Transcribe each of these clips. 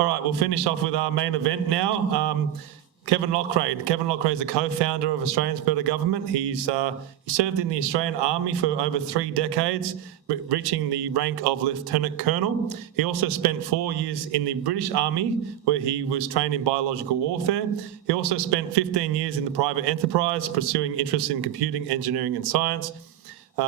All right, we'll finish off with our main event now. Kevin Loughrey. Kevin Loughrey is the co-founder of Australians for Better Government. He served in the Australian Army for over 3 decades, reaching the rank of Lieutenant Colonel. He also spent 4 years in the British Army, where he was trained in biological warfare. He also spent 15 years in the private enterprise, pursuing interests in computing, engineering and science.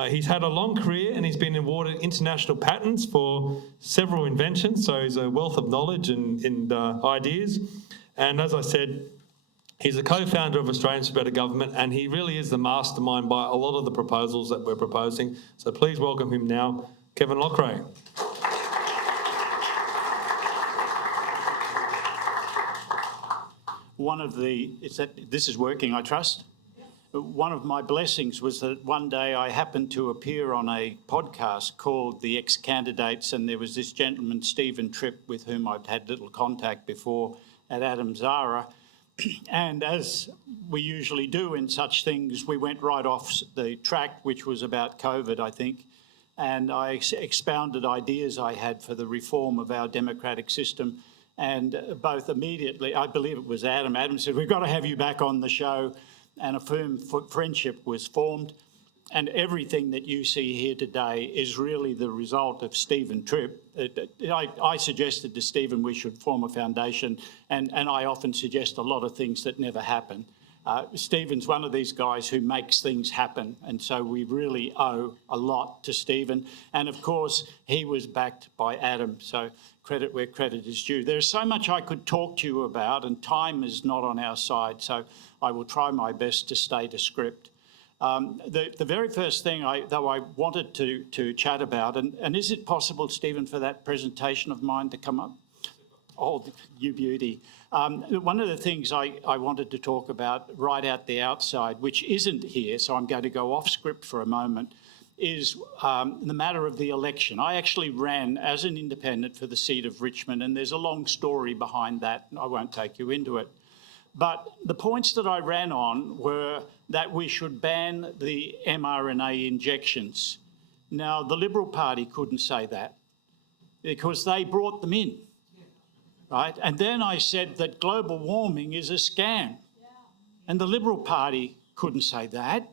He's had a long career and he's been awarded international patents for several inventions, so he's a wealth of knowledge and ideas. And as I said, he's a co-founder of Australians for Better Government, and he really is the mastermind by a lot of the proposals that we're proposing. So please welcome him now, Kevin Loughrey. This is working, I trust? One of my blessings was that one day I happened to appear on a podcast called The Ex-Candidates, and there was this gentleman, Stephen Tripp, with whom I'd had little contact before at Adam Zara. And as we usually do in such things, we went right off the track, which was about COVID, I think, and I expounded ideas I had for the reform of our democratic system. And both immediately, I believe it was Adam said, we've got to have you back on the show. And a firm friendship was formed. And everything that you see here today is really the result of Stephen Tripp. I suggested to Stephen we should form a foundation, and I often suggest a lot of things that never happen. Stephen's one of these guys who makes things happen, and so we really owe a lot to Stephen. And of course, he was backed by Adam, so credit where credit is due. There's so much I could talk to you about, and time is not on our side, so I will try my best to stay to script. The very first thing I wanted to chat about, and is it possible, Stephen, for that presentation of mine to come up? Oh, you beauty. One of the things I wanted to talk about right at the outside, which isn't here, so I'm going to go off script for a moment, is the matter of the election. I actually ran as an independent for the seat of Richmond, and there's a long story behind that, and I won't take you into it. But the points that I ran on were that we should ban the mRNA injections. Now, the Liberal Party couldn't say that because they brought them in, right? And then I said that global warming is a scam. And the Liberal Party couldn't say that.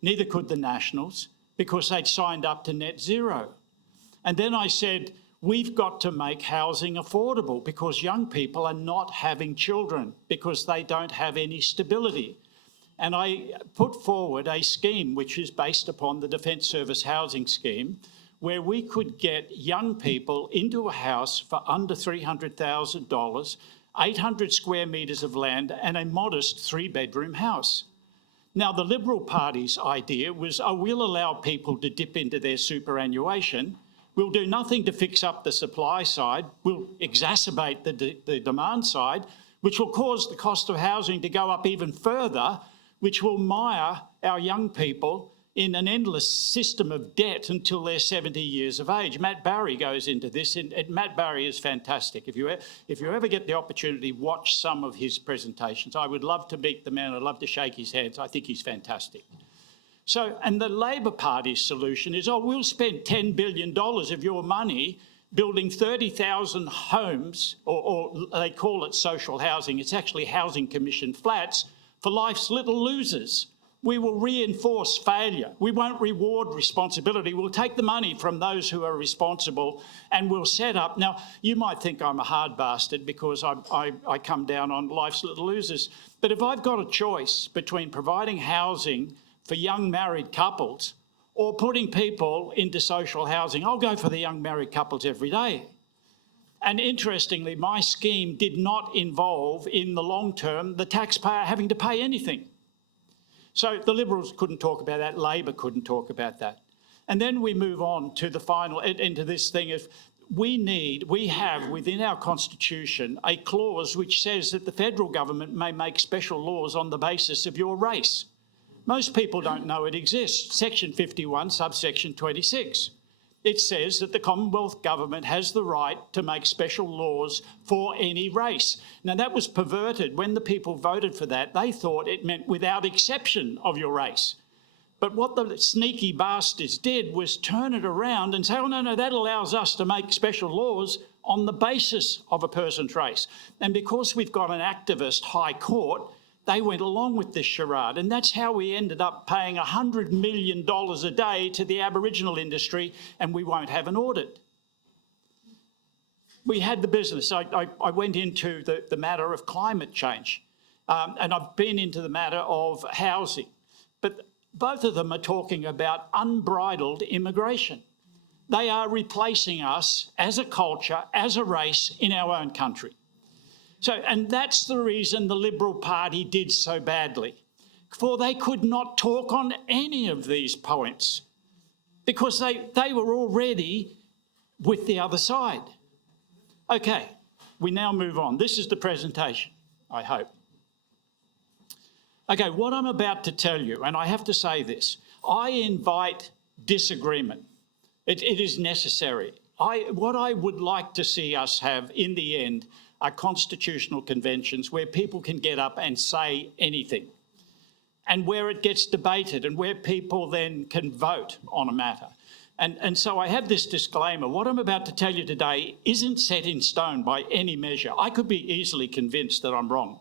Neither could the Nationals, because they'd signed up to net zero. And then I said, we've got to make housing affordable because young people are not having children because they don't have any stability. And I put forward a scheme which is based upon the Defence Service housing scheme, where we could get young people into a house for under $300,000, 800 square metres of land and a modest 3-bedroom house. Now, the Liberal Party's idea was, we'll allow people to dip into their superannuation. We'll do nothing to fix up the supply side. We'll exacerbate the demand side, which will cause the cost of housing to go up even further, which will mire our young people in an endless system of debt until they're 70 years of age. Matt Barry goes into this, and Matt Barry is fantastic. If you ever get the opportunity, watch some of his presentations. I would love to meet the man. I'd love to shake his hands. I think he's fantastic. So, and the Labor Party's solution is, we'll spend $10 billion of your money building 30,000 homes, or they call it social housing. It's actually housing commission flats for life's little losers. We will reinforce failure. We won't reward responsibility. We'll take the money from those who are responsible and we'll set up. Now, you might think I'm a hard bastard because I come down on life's little losers. But if I've got a choice between providing housing for young married couples or putting people into social housing, I'll go for the young married couples every day. And interestingly, my scheme did not involve, in the long term, the taxpayer having to pay anything. So the Liberals couldn't talk about that, Labor couldn't talk about that. And then we move on to the final, into this thing of we have within our Constitution a clause which says that the federal government may make special laws on the basis of your race. Most people don't know it exists. Section 51, subsection 26. It says that the Commonwealth Government has the right to make special laws for any race. Now, that was perverted. When the people voted for that, they thought it meant without exception of your race. But what the sneaky bastards did was turn it around and say, oh, no, that allows us to make special laws on the basis of a person's race. And because we've got an activist high court, they went along with this charade. And that's how we ended up paying $100 million a day to the Aboriginal industry, and we won't have an audit. We had the business. I went into the matter of climate change, and I've been into the matter of housing. But both of them are talking about unbridled immigration. They are replacing us as a culture, as a race in our own country. So, and that's the reason the Liberal Party did so badly, for they could not talk on any of these points because they were already with the other side. Okay, we now move on. This is the presentation, I hope. Okay, what I'm about to tell you, and I have to say this, I invite disagreement. It is necessary. What I would like to see us have in the end are constitutional conventions where people can get up and say anything, and where it gets debated and where people then can vote on a matter. And so I have this disclaimer. What I'm about to tell you today isn't set in stone by any measure. I could be easily convinced that I'm wrong.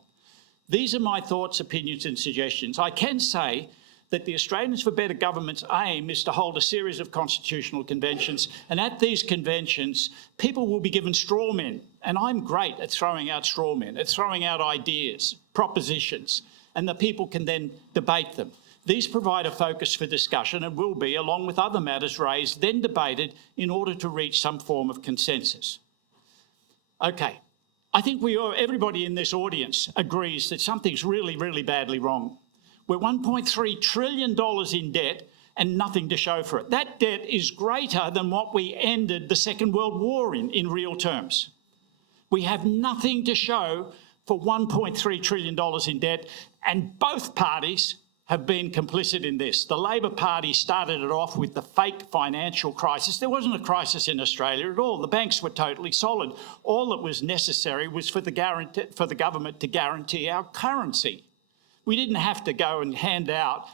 These are my thoughts, opinions and suggestions. I can say that the Australians for Better Government's aim is to hold a series of constitutional conventions, and at these conventions, people will be given straw men, and I'm great at throwing out straw men, at throwing out ideas, propositions, and the people can then debate them. These provide a focus for discussion and will be, along with other matters raised, then debated in order to reach some form of consensus. Okay, I think everybody in this audience agrees that something's really, really badly wrong. We're $1.3 trillion in debt and nothing to show for it. That debt is greater than what we ended the Second World War in real terms. We have nothing to show for $1.3 trillion in debt, and both parties have been complicit in this. The Labor Party started it off with the fake financial crisis. There wasn't a crisis in Australia at all. The banks were totally solid. All that was necessary was for the government to guarantee our currency. We didn't have to go and hand out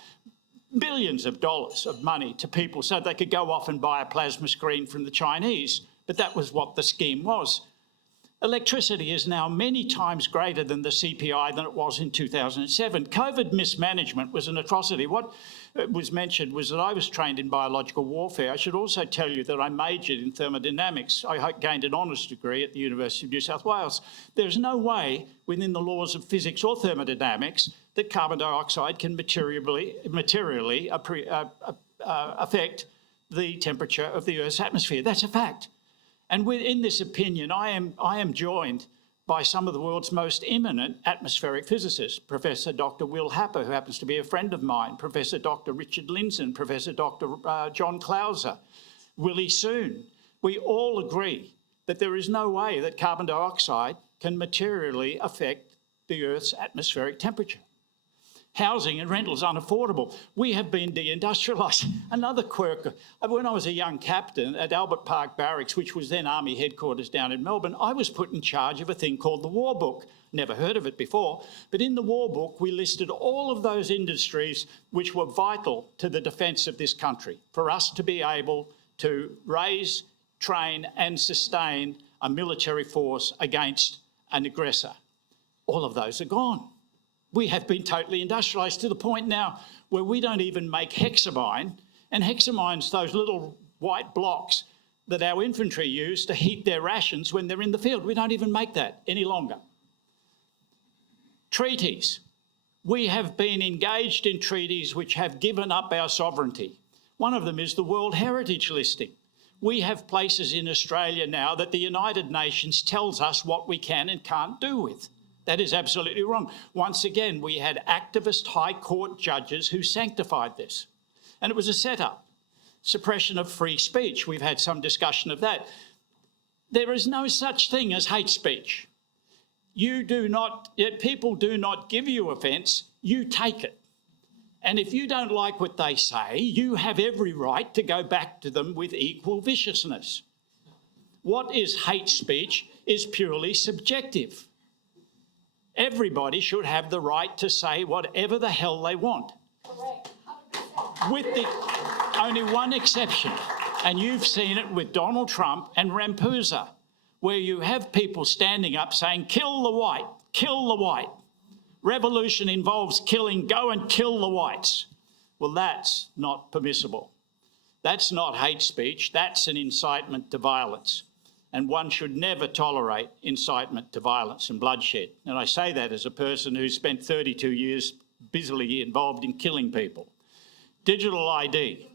billions of dollars of money to people so they could go off and buy a plasma screen from the Chinese, but that was what the scheme was. Electricity is now many times greater than the CPI than it was in 2007. COVID mismanagement was an atrocity. What was mentioned was that I was trained in biological warfare. I should also tell you that I majored in thermodynamics. I gained an honours degree at the University of New South Wales. There's no way within the laws of physics or thermodynamics that carbon dioxide can materially affect the temperature of the Earth's atmosphere. That's a fact. And within this opinion, I am joined by some of the world's most eminent atmospheric physicists, Professor Dr. Will Happer, who happens to be a friend of mine, Professor Dr. Richard Lindzen, Professor Dr. John Clauser, Willie Soon. We all agree that there is no way that carbon dioxide can materially affect the Earth's atmospheric temperature. Housing and rentals unaffordable. We have been deindustrialised. Another quirk, when I was a young captain at Albert Park Barracks, which was then Army headquarters down in Melbourne, I was put in charge of a thing called the War Book. Never heard of it before, but in the War Book, we listed all of those industries which were vital to the defence of this country, for us to be able to raise, train and sustain a military force against an aggressor. All of those are gone. We have been totally industrialised to the point now where we don't even make hexamine, and hexamine's those little white blocks that our infantry use to heat their rations when they're in the field. We don't even make that any longer. Treaties. We have been engaged in treaties which have given up our sovereignty. One of them is the World Heritage Listing. We have places in Australia now that the United Nations tells us what we can and can't do with. That is absolutely wrong. Once again, we had activist High Court judges who sanctified this. And it was a setup. Suppression of free speech. We've had some discussion of that. There is no such thing as hate speech. People do not give you offence, you take it. And if you don't like what they say, you have every right to go back to them with equal viciousness. What is hate speech is purely subjective. Everybody should have the right to say whatever the hell they want. Correct. 100%. With only one exception, and you've seen it with Donald Trump and Ramaphosa. where you have people standing up saying, kill the white, kill the white. Revolution involves killing, go and kill the whites. Well, that's not permissible. That's not hate speech, that's an incitement to violence. And one should never tolerate incitement to violence and bloodshed. And I say that as a person who spent 32 years busily involved in killing people. Digital ID.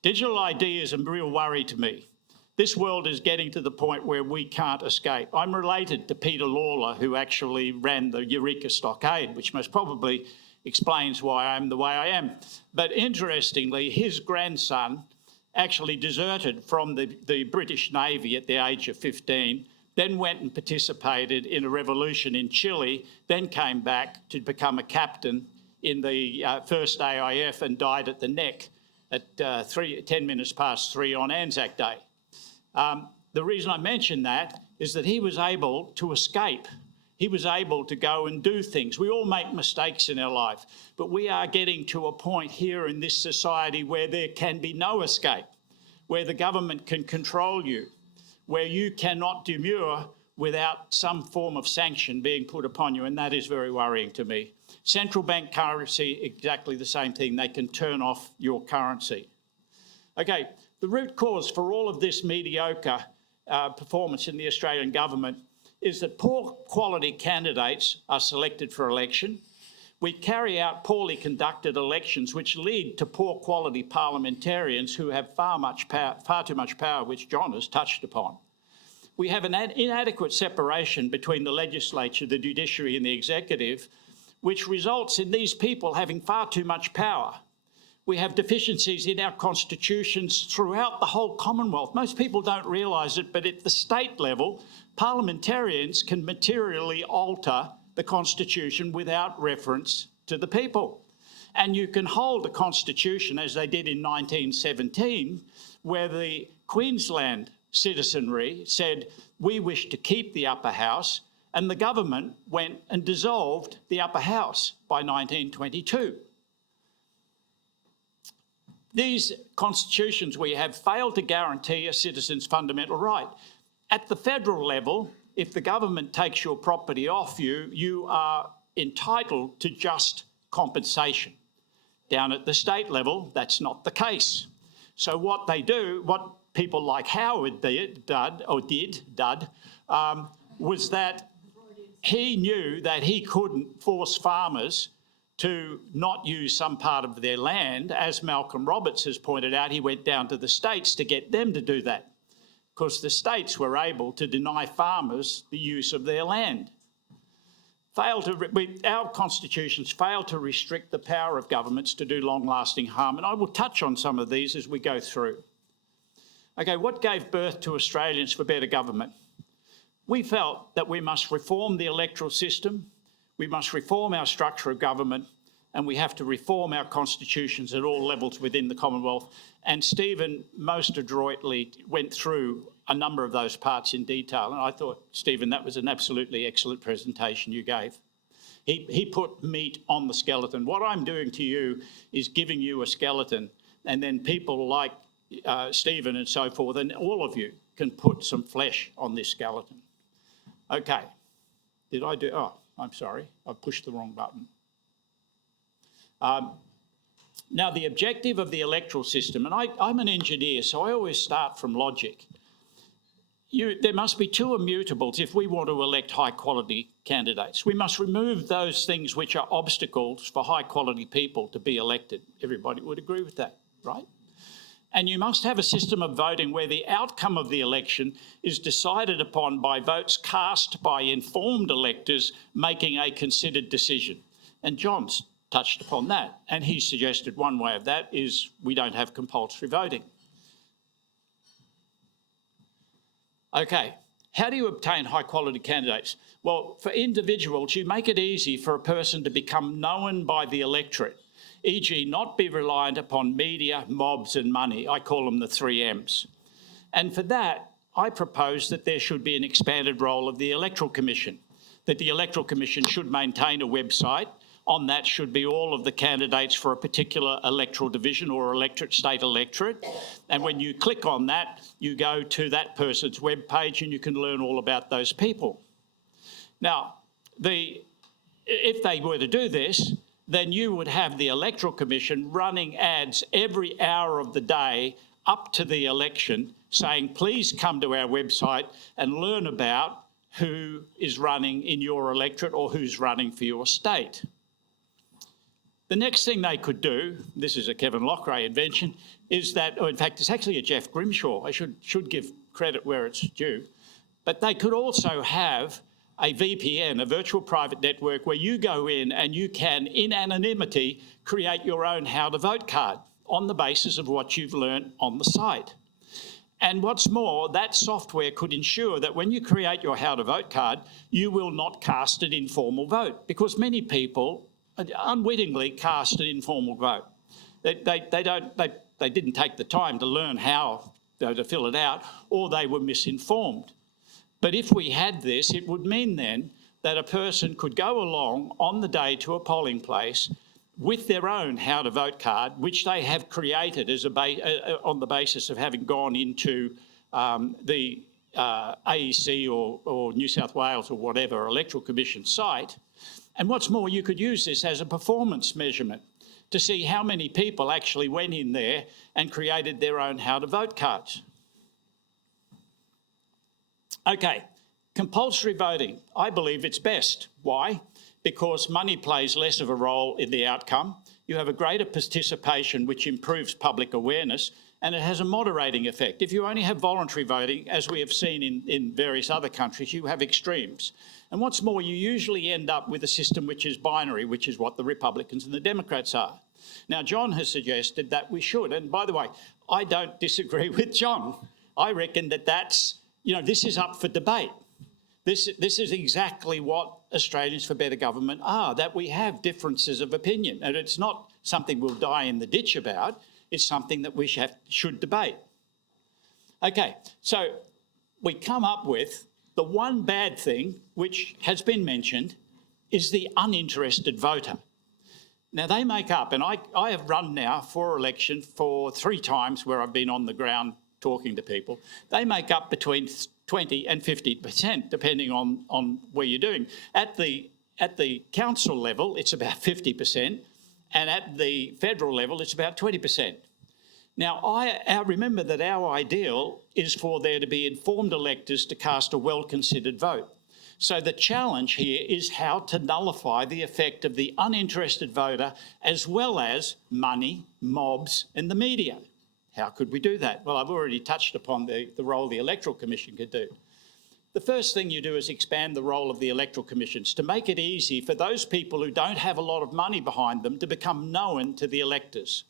Digital ID is a real worry to me. This world is getting to the point where we can't escape. I'm related to Peter Lawler, who actually ran the Eureka Stockade, which most probably explains why I'm the way I am. But interestingly, his grandson actually deserted from the British Navy at the age of 15, then went and participated in a revolution in Chile, then came back to become a captain in the first AIF and died at the neck at 10 minutes past 3 on Anzac Day. The reason I mention that is that he was able to escape. He was able to go and do things. We all make mistakes in our life, but we are getting to a point here in this society where there can be no escape, where the government can control you, where you cannot demur without some form of sanction being put upon you, and that is very worrying to me. Central bank currency, exactly the same thing. They can turn off your currency. Okay, the root cause for all of this mediocre performance in the Australian government is that poor quality candidates are selected for election. We carry out poorly conducted elections which lead to poor quality parliamentarians who have far too much power, which John has touched upon. We have an inadequate separation between the legislature, the judiciary and the executive, which results in these people having far too much power. We have deficiencies in our constitutions throughout the whole Commonwealth. Most people don't realise it, but at the state level, parliamentarians can materially alter the constitution without reference to the people. And you can hold a constitution, as they did in 1917, where the Queensland citizenry said, we wish to keep the upper house, and the government went and dissolved the upper house by 1922. These constitutions we have failed to guarantee a citizen's fundamental right. At the federal level, if the government takes your property off you, you are entitled to just compensation. Down at the state level, that's not the case. So what they do, what people like Howard did, was that he knew that he couldn't force farmers to not use some part of their land. As Malcolm Roberts has pointed out, he went down to the states to get them to do that, because the states were able to deny farmers the use of their land. Our constitutions fail to restrict the power of governments to do long-lasting harm, and I will touch on some of these as we go through. Okay, what gave birth to Australians for Better Government? We felt that we must reform the electoral system, we must reform our structure of government, and we have to reform our constitutions at all levels within the Commonwealth. And Stephen most adroitly went through a number of those parts in detail. And I thought, Stephen, that was an absolutely excellent presentation you gave. He put meat on the skeleton. What I'm doing to you is giving you a skeleton, and then people like Stephen and so forth, and all of you can put some flesh on this skeleton. Okay, did I do, oh, I'm sorry, I pushed the wrong button. Now, the objective of the electoral system, and I'm an engineer, so I always start from logic. There must be two immutables if we want to elect high-quality candidates. We must remove those things which are obstacles for high-quality people to be elected. Everybody would agree with that, right? And you must have a system of voting where the outcome of the election is decided upon by votes cast by informed electors making a considered decision. And John's touched upon that, and he suggested one way of that is we don't have compulsory voting. Okay, how do you obtain high-quality candidates? Well, for individuals, you make it easy for a person to become known by the electorate, e.g. not be reliant upon media, mobs and money. I call them the 3 M's. And for that, I propose that there should be an expanded role of the Electoral Commission, that the Electoral Commission should maintain a website On that should be all of the candidates for a particular electoral division or state electorate. And when you click on that, you go to that person's webpage and you can learn all about those people. Now, if they were to do this, then you would have the Electoral Commission running ads every hour of the day up to the election saying, please come to our website and learn about who is running in your electorate or who's running for your state. The next thing they could do, this is a Kevin Loughrey invention, is that, or in fact, it's actually a Jeff Grimshaw. I should give credit where it's due. But they could also have a VPN, a virtual private network, where you go in and you can, in anonymity, create your own how to vote card on the basis of what you've learned on the site. And what's more, that software could ensure that when you create your how to vote card, you will not cast an informal vote, because many people unwittingly cast an informal vote. They didn't take the time to learn how to fill it out, or they were misinformed. But if we had this, it would mean then that a person could go along on the day to a polling place with their own how to vote card, which they have created as on the basis of having gone into the AEC or New South Wales or whatever Electoral Commission site. And what's more, you could use this as a performance measurement to see how many people actually went in there and created their own how to vote cards. Okay, compulsory voting. I believe it's best. Why? Because money plays less of a role in the outcome. You have a greater participation, which improves public awareness, and it has a moderating effect. If you only have voluntary voting, as we have seen in various other countries, you have extremes. And what's more, you usually end up with a system which is binary, which is what the Republicans and the Democrats are. Now, John has suggested that we should, and by the way, I don't disagree with John. I reckon that this is up for debate. This is exactly what Australians for Better Government are, that we have differences of opinion. And it's not something we'll die in the ditch about, it's something that we should debate. Okay, so we come up with the one bad thing, which has been mentioned, is the uninterested voter. Now they make up, and I have run now for election for 3 times where I've been on the ground talking to people. They make up between 20 and 50%, depending on where you're doing. At the council level, it's about 50%, and at the federal level, it's about 20%. Now, I remember that our ideal is for there to be informed electors to cast a well-considered vote. So the challenge here is how to nullify the effect of the uninterested voter, as well as money, mobs, and the media. How could we do that? Well, I've already touched upon the role the Electoral Commission could do. The first thing you do is expand the role of the Electoral Commissions to make it easy for those people who don't have a lot of money behind them to become known to the electors.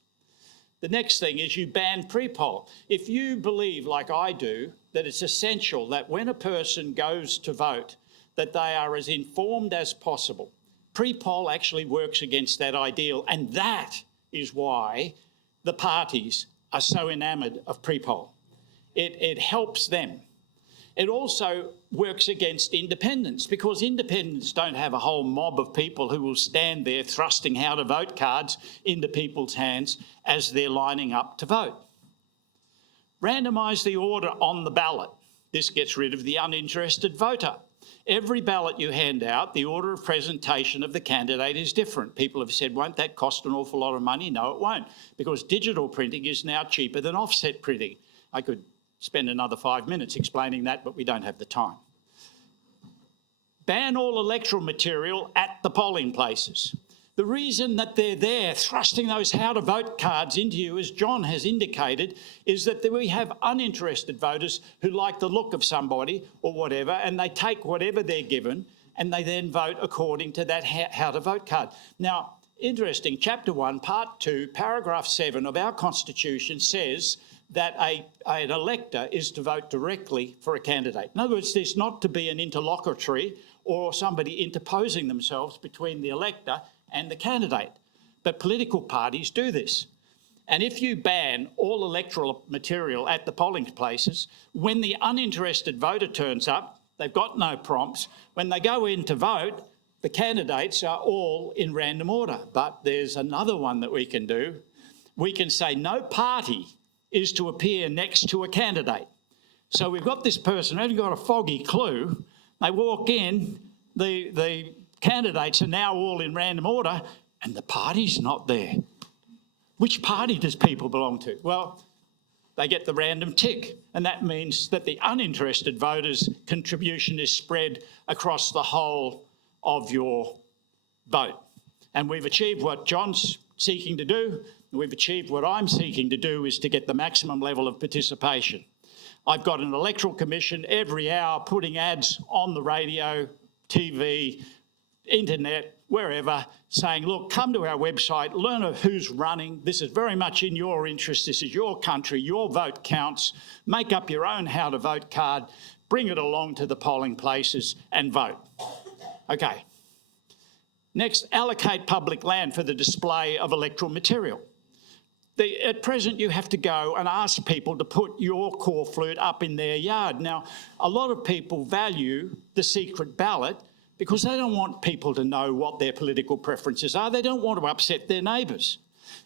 The next thing is you ban pre-poll. If you believe, like I do, that it's essential that when a person goes to vote, that they are as informed as possible, pre-poll actually works against that ideal, and that is why the parties are so enamoured of pre-poll. It helps them. It also works against independents, because independents don't have a whole mob of people who will stand there thrusting how to vote cards into people's hands as they're lining up to vote. Randomise the order on the ballot. This gets rid of the uninterested voter. Every ballot you hand out, the order of presentation of the candidate is different. People have said, won't that cost an awful lot of money? No, it won't, because digital printing is now cheaper than offset printing. I could spend another 5 minutes explaining that, but we don't have the time. Ban all electoral material at the polling places. The reason that they're there thrusting those how to vote cards into you, as John has indicated, is that we have uninterested voters who like the look of somebody or whatever, and they take whatever they're given and they then vote according to that how to vote card. Now, interesting, Chapter 1, Part 2, Paragraph 7 of our Constitution says that an elector is to vote directly for a candidate. In other words, there's not to be an interlocutory or somebody interposing themselves between the elector and the candidate. But political parties do this. And if you ban all electoral material at the polling places, when the uninterested voter turns up, they've got no prompts. When they go in to vote, the candidates are all in random order, but there's another one that we can do. We can say no party is to appear next to a candidate. So we've got this person who hasn't got a foggy clue. They walk in, the candidates are now all in random order, and the party's not there. Which party does people belong to? Well, they get the random tick, and that means that the uninterested voters' contribution is spread across the whole of your vote. And we've achieved what John's seeking to do, and we've achieved what I'm seeking to do, is to get the maximum level of participation. I've got an electoral commission every hour putting ads on the radio, TV, internet, wherever, saying, look, come to our website, learn who's running. This is very much in your interest. This is your country. Your vote counts. Make up your own how to vote card, bring it along to the polling places and vote. Okay. Next, allocate public land for the display of electoral material. At present, you have to go and ask people to put your corflute up in their yard. Now, a lot of people value the secret ballot because they don't want people to know what their political preferences are. They don't want to upset their neighbours.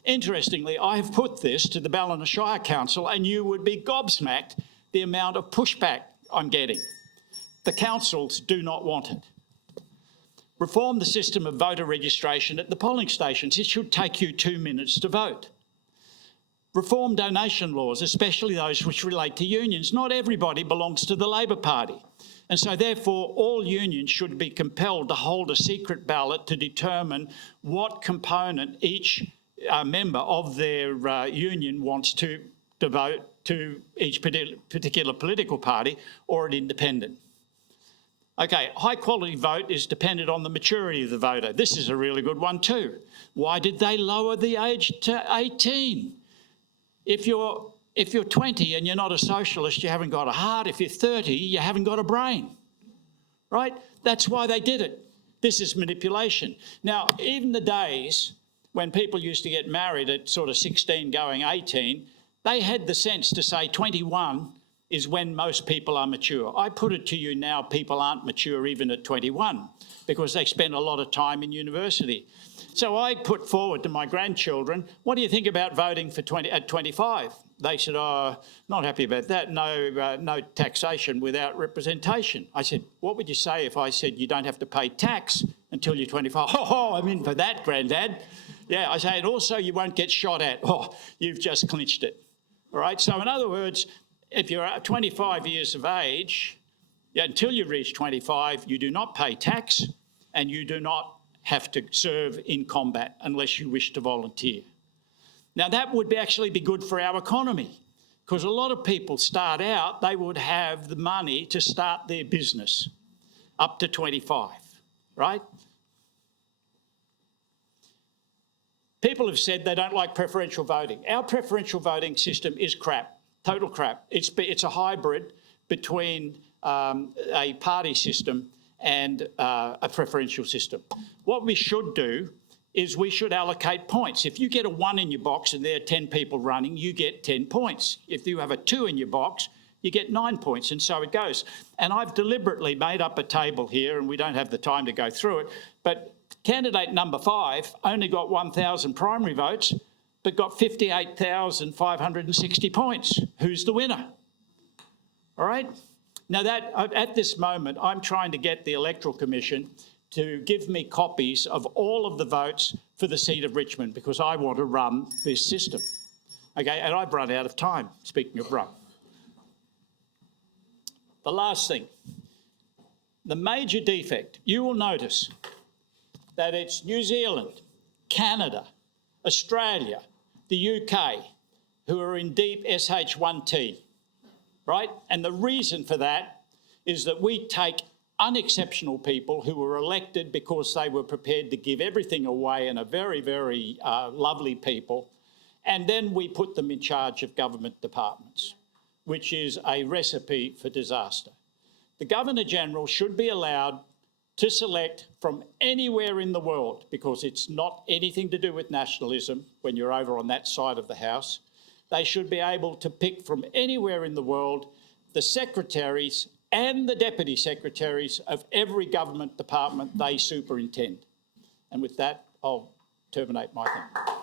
Interestingly, I have put this to the Ballina Shire Council, and you would be gobsmacked the amount of pushback I'm getting. The councils do not want it. Reform the system of voter registration at the polling stations. It should take you 2 minutes to vote. Reform donation laws, especially those which relate to unions. Not everybody belongs to the Labor Party. And so therefore, all unions should be compelled to hold a secret ballot to determine what component each member of their union wants to devote to each particular political party or an independent. Okay, high quality vote is dependent on the maturity of the voter. This is a really good one too. Why did they lower the age to 18? If you're 20 and you're not a socialist, you haven't got a heart. If you're 30, you haven't got a brain, right? That's why they did it. This is manipulation. Now, even the days when people used to get married at sort of 16 going 18, they had the sense to say 21 is when most people are mature. I put it to you now, people aren't mature even at 21 because they spend a lot of time in university. So I put forward to my grandchildren, what do you think about voting for at 25? They said, oh, not happy about that. No taxation without representation. I said, what would you say if I said you don't have to pay tax until you're 25? Oh, I'm in for that, Grandad. Yeah, I say, and also you won't get shot at. Oh, you've just clinched it. All right, so in other words, if you're 25 years of age, until you reach 25, you do not pay tax and you do not have to serve in combat unless you wish to volunteer. Now that would actually be good for our economy because a lot of people start out, they would have the money to start their business up to 25, right? People have said they don't like preferential voting. Our preferential voting system is crap, total crap. It's a hybrid between a party system and a preferential system. What we should do is we should allocate points. If you get a 1 in your box and there are 10 people running, you get 10 points. If you have a 2 in your box, you get 9 points, and so it goes. And I've deliberately made up a table here, and we don't have the time to go through it, but candidate number 5 only got 1,000 primary votes, but got 58,560 points. Who's the winner? All right? Now that, at this moment, I'm trying to get the Electoral Commission to give me copies of all of the votes for the seat of Richmond because I want to run this system. Okay, and I've run out of time, speaking of run. The last thing, the major defect, you will notice that it's New Zealand, Canada, Australia, the UK, who are in deep SH1T. Right? And the reason for that is that we take unexceptional people who were elected because they were prepared to give everything away and are very, very lovely people, and then we put them in charge of government departments, which is a recipe for disaster. The Governor-General should be allowed to select from anywhere in the world because it's not anything to do with nationalism when you're over on that side of the house. They should be able to pick from anywhere in the world the secretaries and the deputy secretaries of every government department they superintend. And with that, I'll terminate my thing.